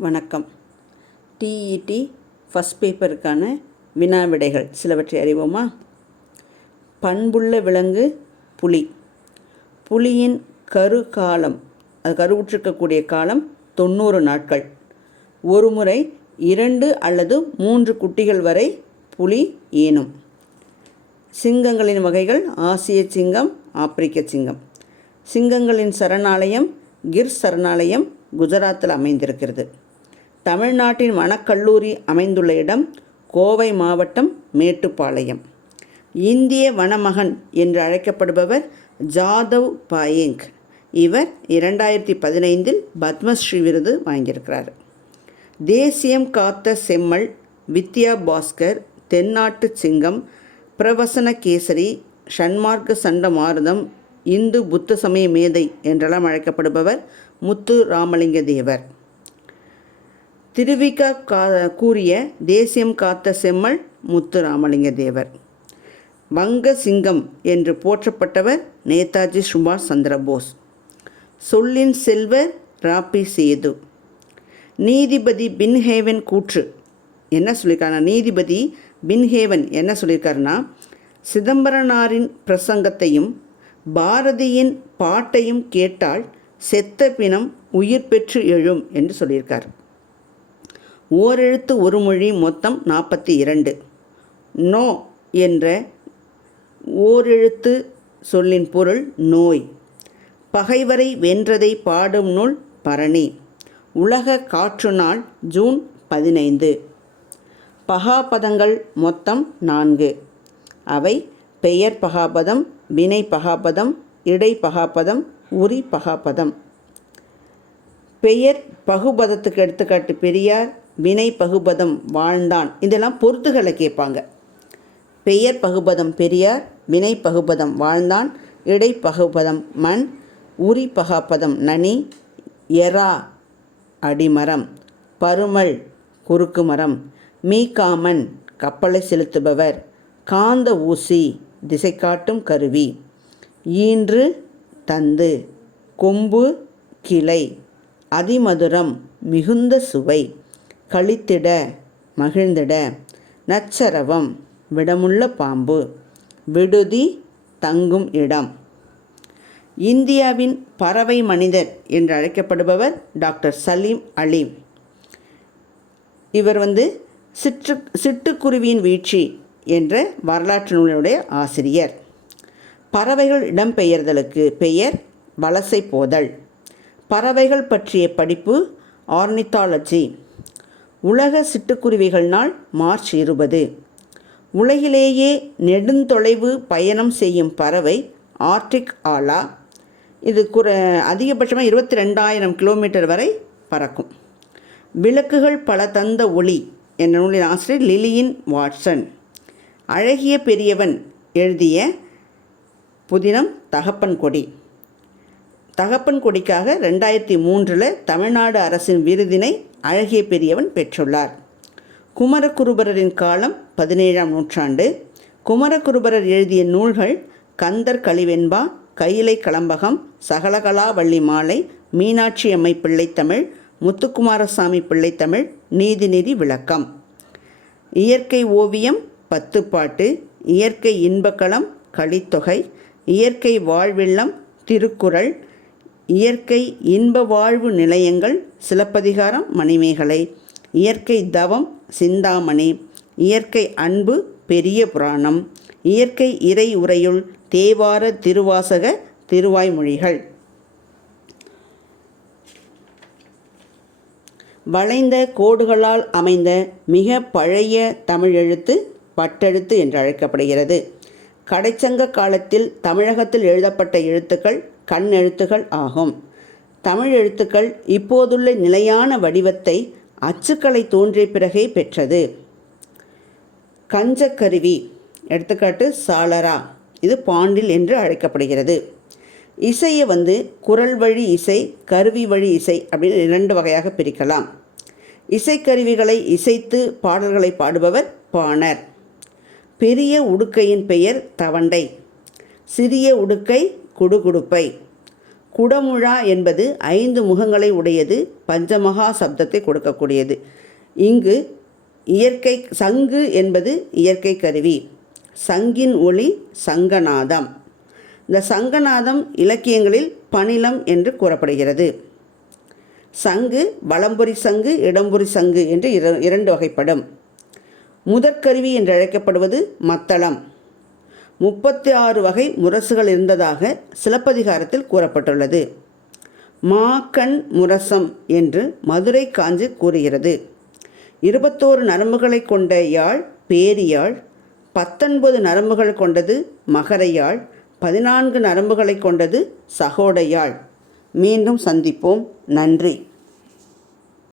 வணக்கம். TET first பேப்பருக்கான வினா விடைகள் சிலவற்றை அறிவோமா? பண்புள்ள விலங்கு புலி. புலியின் கரு காலம் அது கருவுற்றிருக்கக்கூடிய காலம் தொண்ணூறு நாட்கள். ஒரு முறை இரண்டு அல்லது மூன்று குட்டிகள் வரை புலி ஈனும் சிங்கங்களின் வகைகள் ஆசிய சிங்கம் ஆப்பிரிக்க சிங்கம். சிங்கங்களின் சரணாலயம் கிர் சரணாலயம் குஜராத்தில் அமைந்திருக்கிறது. தமிழ்நாட்டின் வனக்கல்லூரி அமைந்துள்ள இடம் கோவை மாவட்டம் மேட்டுப்பாளையம். இந்திய வனமகன் என்று அழைக்கப்படுபவர் ஜாதவ் பாயேங் இவர் இரண்டாயிரத்தி பதினைந்தில் பத்மஸ்ரீ விருது வாங்கியிருக்கிறார். தேசியம் காத்த செம்மல் வித்யா பாஸ்கர் தென்னாட்டு சிங்கம் பிரவசன கேசரி ஷண்மார்க்க சண்ட மாருதம் இந்து புத்த சமய மேதை என்றெல்லாம் அழைக்கப்படுபவர் முத்து ராமலிங்க தேவர் திருவிக கா கூறிய தேசியம் காத்த செம்மல் முத்துராமலிங்க தேவர். வங்க சிங்கம் என்று போற்றப்பட்டவர் நேதாஜி சுபாஷ் சந்திர போஸ். சொல்லின் செல்வர் ராப்பி சேது. நீதிபதி பின்ஹேவன் கூற்று. என்ன சொல்லியிருக்காருன்னா நீதிபதி பின்ஹேவன் என்ன சொல்லியிருக்காருன்னா சிதம்பரனாரின் பிரசங்கத்தையும் பாரதியின் பாட்டையும் கேட்டால் செத்த பிணம் உயிர் பெற்று எழும் என்று சொல்லியிருக்கார். ஓரெழுத்து ஒரு மொழி மொத்தம் நாற்பத்தி இரண்டு. நோ என்ற ஓரெழுத்து சொல்லின் பொருள் நோய். பகைவரை வென்றதை பாடும் நூல் பரணி. உலக காற்று நாள் ஜூன் பதினைந்து. பகாபதங்கள் மொத்தம் நான்கு. அவை பெயர் பகாபதம் வினை பகாபதம் இடை பகாபதம் உரி பகாபதம். பெயர் பகுபதத்துக்கு எடுத்துக்காட்டு பெரியார் வினை பகுபதம் வாழ்ந்தான். இதெல்லாம் பொருத்துகளை கேட்பாங்க. பெயர் பகுபதம் பெரியார் வினை பகுபதம் வாழ்ந்தான். இடை பகுபதம் மண் உரி பகாபதம் நனி எரா அடிமரம் பருமல் குறுக்கு மரம் மீகாமன் கப்பலை செலுத்துபவர் காந்த ஊசி திசை காட்டும் கருவி ஈன்று தந்து கொம்பு கிளை அதிமதுரம் மிகுந்த சுவை. கழித்திட மகிழ்ந்திட நச்சரவம் விடமுள்ள பாம்பு விடுதி தங்கும் இடம். இந்தியாவின் பறவை மனிதர் என்று அழைக்கப்படுபவர் டாக்டர் சலீம் அலீம். இவர் வந்து சிற்று சிட்டுக்குருவியின் வீழ்ச்சி என்ற வரலாற்று நூலினுடைய ஆசிரியர். பறவைகள் இடம்பெயர்தலுக்கு பெயர் வலசை போதல் பறவைகள் பற்றிய படிப்பு ஆர்னித்தாலஜி. உலக சிட்டுக்குருவிகள் நாள் மார்ச் இருபது. உலகிலேயே நெடுந்தொலைவு பயணம் செய்யும் பறவை ஆர்டிக் ஆலா. இது குற அதிகபட்சமாக இருபத்தி ரெண்டாயிரம் கிலோமீட்டர் வரை பறக்கும். விளக்குகள் பல தந்த ஒளி என்ற நூலின் ஆசிரியர் லிலியின் வாட்சன். அழகிய பெரியவன் எழுதிய புதினம் தகப்பன் கொடி. தகப்பன் கொடிக்காக ரெண்டாயிரத்தி மூன்றில் தமிழ்நாடு அரசின் விருதினை அழகிய பெரியவன் பெற்றுள்ளார். குமரகுருபரரின் காலம் பதினேழாம் நூற்றாண்டு. குமரகுருபரர் எழுதிய நூல்கள் கந்தர் கலிவெண்பா கையிலை களம்பகம் சகலகலா வள்ளி மாலை மீனாட்சி அம்மை பிள்ளைத்தமிழ் முத்துக்குமாரசாமி பிள்ளைத்தமிழ் நீதிநெறி விளக்கம். இயற்கை ஓவியம் பத்துப்பாட்டு இயற்கை இன்பக்களம் கலித்தொகை இயற்கை வாழ்வெள்ளம் திருக்குறள் இயற்கை இன்ப வாழ்வு நிலையங்கள் சிலப்பதிகாரம் மணிமேகலை இயற்கை தவம் சிந்தாமணி இயற்கை அன்பு பெரிய புராணம் இயற்கை இறை உரையுள் தேவார திருவாசக திருவாய்மொழிகள். வளைந்த கோடுகளால் அமைந்த மிக பழைய தமிழெழுத்து பட்டெழுத்து என்று அழைக்கப்படுகிறது. கடைச்சங்க காலத்தில் தமிழகத்தில் எழுதப்பட்ட எழுத்துக்கள் கண் எழுத்துகள் ஆகும். தமிழ் எழுத்துக்கள் இப்போதுள்ள நிலையான வடிவத்தை அச்சுக்கலை தோன்றிய பிறகே பெற்றது. கஞ்சக்கருவி எடுத்துக்காட்டு சாலரா இது பாண்டில் என்று அழைக்கப்படுகிறது. இசையை வந்து குரல் வழி இசை கருவி வழி இசை அப்படின்னு இரண்டு வகையாக பிரிக்கலாம். இசைக்கருவிகளை இசைத்து பாடல்களை பாடுபவர் பாணர். பெரிய உடுக்கையின் பெயர் தவண்டை. சிறிய உடுக்கை குடுகுடுப்பை. குடமுழா என்பது ஐந்து முகங்களை உடையது பஞ்சமகா சப்தத்தை கொடுக்கக்கூடியது. இங்கு இயற்கை சங்கு என்பது இயற்கை கருவி. சங்கின் ஒளி சங்கநாதம். இந்த சங்கநாதம் இலக்கியங்களில் பணிலம் என்று கூறப்படுகிறது. சங்கு வலம்புரி சங்கு இடம்புரி சங்கு என்று இர இரண்டு வகைப்படும். முதற்கருவி என்று அழைக்கப்படுவது மத்தளம். முப்பத்தி ஆறு வகை முரசுகள் இருந்ததாக சிலப்பதிகாரத்தில் கூறப்பட்டுள்ளது. மாக்கண் முரசம் என்று மதுரை காஞ்சி கூறுகிறது. இருபத்தோரு நரம்புகளை கொண்ட யாழ் பேரியாழ் பத்தொன்பது நரம்புகள் கொண்டது மகரையாழ் பதினான்கு நரம்புகளை கொண்டது சகோடையாழ். மீண்டும் சந்திப்போம். நன்றி.